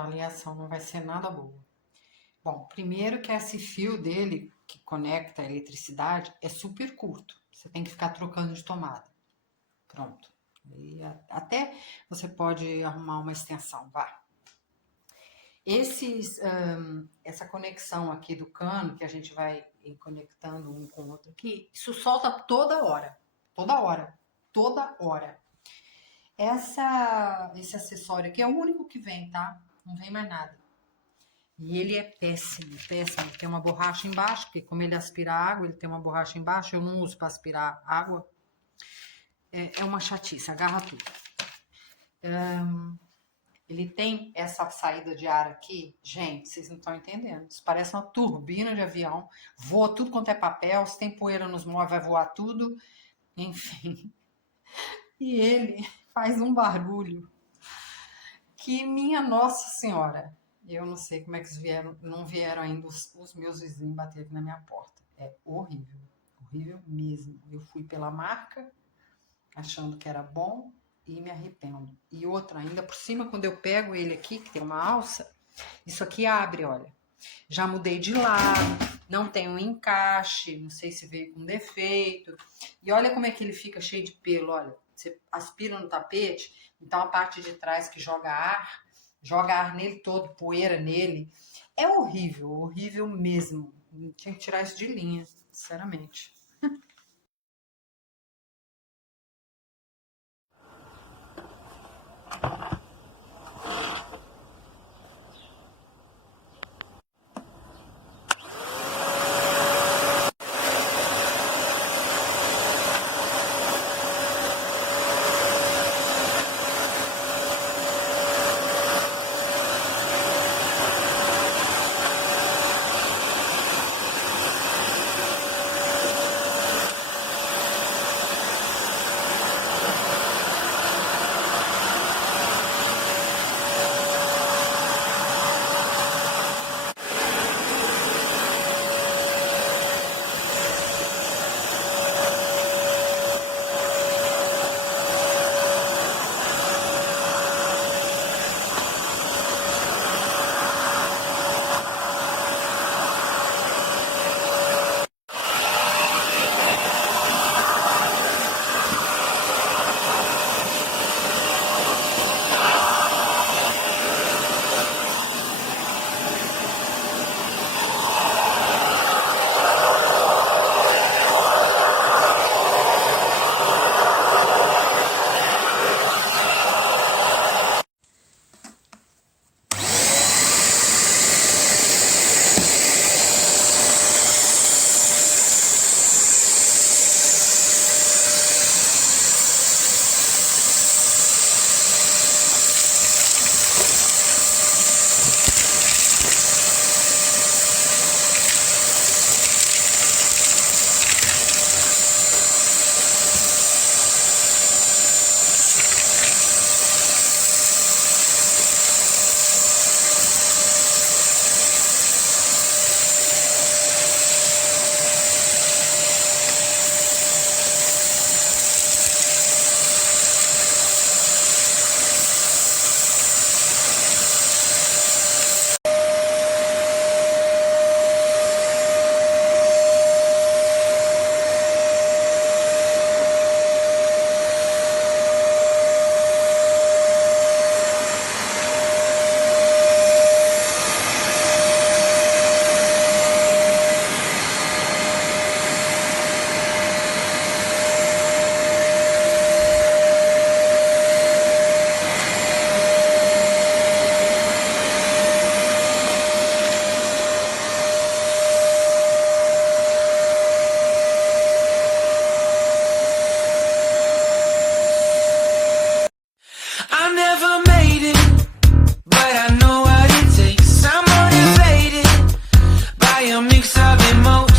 avaliação não vai ser nada boa. Bom, primeiro que esse fio dele, que conecta a eletricidade, é super curto. Você tem que ficar trocando de tomada. Pronto. E até você pode arrumar uma extensão, vá. Essa conexão aqui do cano, que a gente vai conectando um com o outro aqui, isso solta toda hora. Toda hora. Toda hora. Esse acessório aqui é o único que vem, tá? Não vem mais nada. E ele é péssimo, péssimo. Tem uma borracha embaixo, porque como ele aspira água, ele tem uma borracha embaixo, eu não uso para aspirar água. É uma chatice, agarra tudo. Ele tem essa saída de ar aqui. Gente, vocês não estão entendendo. Isso parece uma turbina de avião. Voa tudo quanto é papel. Se tem poeira nos móveis, vai voar tudo. Enfim. E ele faz um barulho que, minha Nossa Senhora, eu não sei como é que não vieram ainda os meus vizinhos bater aqui na minha porta. É horrível, horrível mesmo. Eu fui pela marca, achando que era bom e me arrependo. E outra, ainda por cima, quando eu pego ele aqui, que tem uma alça, isso aqui abre, olha. Já mudei de lado, não tem um encaixe, não sei se veio com defeito. E olha como é que ele fica cheio de pelo, olha. Você aspira no tapete, então a parte de trás que joga ar nele todo, poeira nele. É horrível, horrível mesmo. Tinha que tirar isso de linha, sinceramente. a mix of emotions.